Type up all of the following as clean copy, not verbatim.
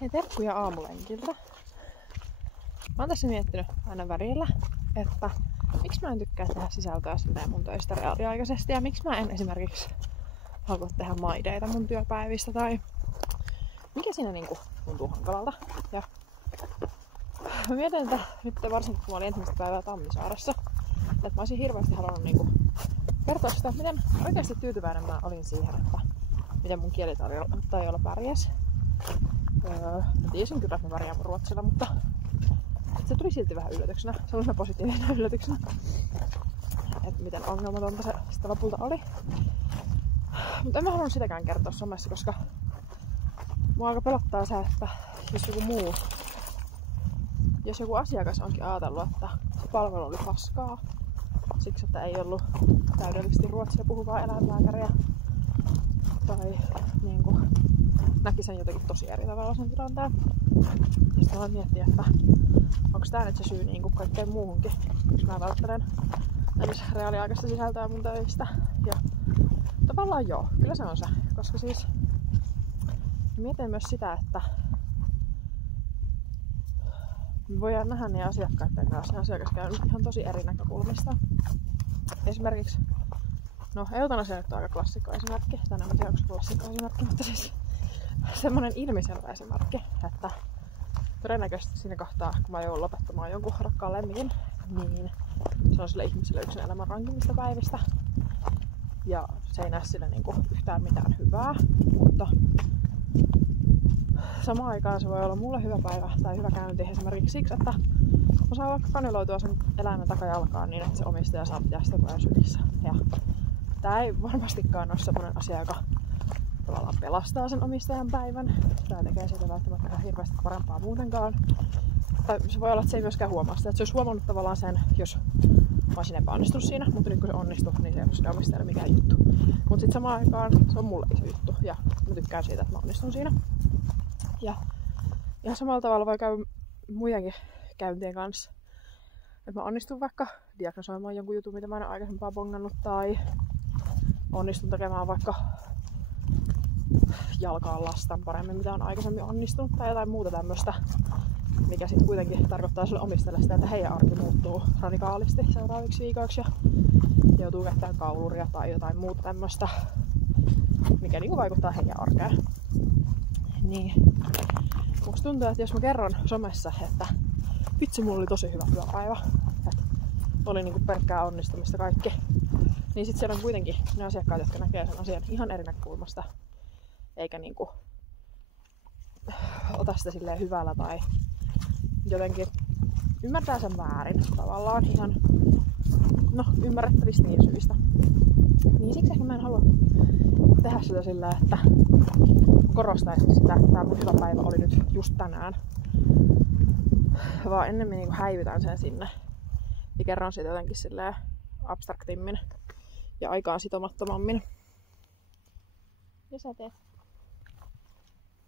Hei, terkkuja aamulenkiltä. Mä oon tässä miettinyt aina välillä, että miksi mä en tykkää tehdä sisältöä silleen mun töistä reaaliaikaisesti ja miksi mä en esimerkiksi halua tehdä maideita mun työpäivistä tai mikä siinä niinku tuntuu hankalalta. Ja mä mietin, että nyt varsinkin kun mä olin ensimmäistä päivää Tammisaaressa, että mä olisin hirveästi halunnut niinku kertoa sitä, miten oikeasti tyytyväinen mä olin siihen, että miten mun kielitaidon pärjäs. Mä tiesin kyllä, että mä pärjään ruotsilla, mutta se tuli silti vähän yllätyksenä. Se oli ihan positiivinen yllätyksenä. Että miten ongelmatonta se sitä lopulta oli. Mutta en mä halunnut sitäkään kertoa somessa, koska mua aika pelottaa se, että jos joku asiakas onkin ajatellut, että se palvelu oli paskaa siksi, että ei ollut täydellisesti ruotsia puhuvaa eläinlääkäriä tai niinku näki sen jotenkin tosi eri tavalla sen tilanteen. Ja sitten mä miettiä, että onko tää nyt se syy niinku kaikkeen muuhunkin, koska mä välttelen reaaliaikaista sisältöä mun töistä. Ja tavallaan joo, kyllä se on se, koska siis mietin myös sitä, että me voidaan nähdä niin asiakkaiden kanssa ne asiakaskäynnit ihan tosi eri näkökulmista. Esimerkiksi, no eutanasia nyt on aika klassikko esimerkki, tai en tiedä onko se klassikko esimerkki, mutta siis semmonen ilmiselvä esimerkki, että todennäköisesti siinä kohtaa, kun mä joudun lopettamaan jonkun rakkaan lemmikin, niin se on sille ihmiselle yksin elämän rankimmista päivistä. Ja se ei näe sille niinku yhtään mitään hyvää, mutta samaan aikaan se voi olla mulle hyvä päivä tai hyvä käynti esimerkiksi siksi, että mä saan vaikka kaniloitua sen eläimen takajalkaan niin, että se omistaja saa pitää sitä kojan sylissä. Ja tää ei varmastikaan ole semmonen asia, joka tavallaan pelastaa sen omistajan päivän. Tää tekee siitä välttämättä ihan hirveästi parempaa muutenkaan. Tai se voi olla, että se ei myöskään huomaa sitä. Että se olisi huomannut tavallaan sen, jos mä olisin epäonnistunut siinä, mutta nyt kun se onnistuu, niin se ei ole sille omistajalle mikään juttu. Mutta sitten samaan aikaan se on mulle iso juttu ja mä tykkään siitä, että mä onnistun siinä. Ja ihan samalla tavalla voi käydä muidenkin käyntien kanssa. Että mä onnistun vaikka diagnosoimaan jonkun jutun, mitä mä en ole aikaisempaa bongannut, tai onnistun tekemään vaikka jalkaan lastan paremmin, mitä on aikaisemmin onnistunut, tai jotain muuta tämmöstä, mikä sitten kuitenkin tarkoittaa sille omistajalle sitä, että heidän arki muuttuu radikaalisti seuraaviksi viikoiksi ja joutuu käyttämään kauluria tai jotain muuta tämmöstä, mikä niinku vaikuttaa heidän arkeen. Niin musta tuntuu, että jos mä kerron somessa, että vitsi, mulla oli tosi hyvä työpäivä, että oli niinku pelkkää onnistumista kaikki, niin sit siellä on kuitenkin ne asiakkaat, jotka näkee sen asian ihan eri näkökulmasta, eikä niinku ota sitä silleen hyvällä tai jotenkin ymmärtää sen väärin tavallaan ihan ymmärrettävistäkin syistä. Niin siksi ehkä mä en halua tehdä sitä sillä, että korostaisin sitä, että tämä mun hyvä päivä oli nyt just tänään. Vaan ennemmin niin häivytän sen sinne ja kerron siitä jotenkin silleen abstraktimmin ja aikaan sitomattomammin. Ja sä teet.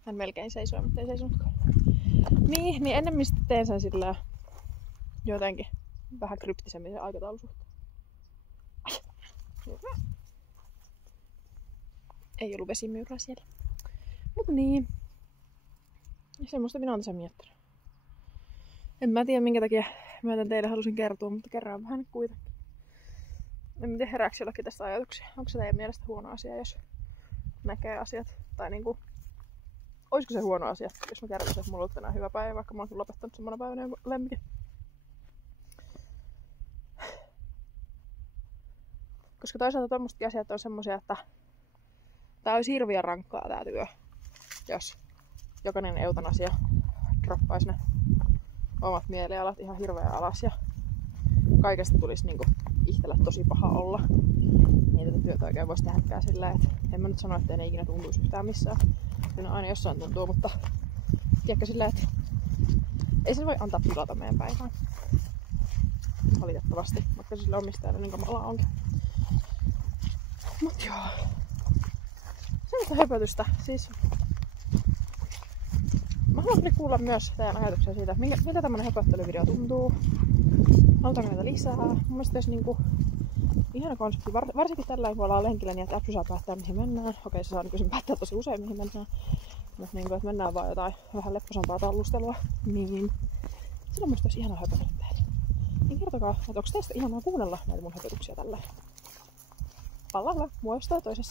Hän melkein seisoo, mutta ei seisonutkaan. Niin ennemmin sitten teen sen silleen jotenkin vähän kryptisemmin sen aikataulusuhteen. Ei ollut vesimyyrää siellä. Mut niin. Ja semmoista minä oon tässä miettinyt. En mä tiedä minkä takia mä tämän teille halusin kertoa, mutta kerran vähän kuitenkin. En tiedä herääkö jollekin tästä ajatuksia. Onko se teidän mielestä huono asia, jos näkee asiat? Tai niinku, olisiko se huono asia, jos mä kertoisin, että mulla on tänään hyvä päivä, vaikka mä oon lopettanut semmoinen päivänä jonkun lemmikin. Koska toisaalta tommosetkin asiat on semmosia, että tää olisi hirveän rankkaa tää työ, jos jokainen eutanasia droppaisi ne omat mielialat ihan hirveän alas ja kaikesta tulisi niinku itsellä tosi paha olla. Niin tätä työtä oikein voisi tehdäkään silleen, että en mä nyt sano, että ei ne ikinä tuntuisi yhtään missään. Kyllä aina jossain tuntuu, mutta tiedätkö silleen, että ei sen voi antaa pilata meidän päivään. Valitettavasti, vaikka sille omistajalle niin kamalaa onkin. Mut joo. Semmoista höpötystä. Siis mä haluan kuulla myös teidän ajatuksia siitä, että miltä tämmönen höpöttelyvideo tuntuu. Halutaanko näitä lisää? Mun mielestä olisi niinku ihana konsepti. Varsinkin tällä kun ollaan lenkillä niin, että appy saa päättää mihin mennään. Okei, se saa nykyisin päättää tosi usein mihin mennään. Mutta niinku, että mennään vaan jotain vähän lepposampaa tallustelua, niin silloin musta olisi ihanaa höpötellä teille. Niin kertokaa, että onko teistä ihanaa kuunnella näitä mun höpötyksiä tällä. Palla hyvä, muistaa toisessa.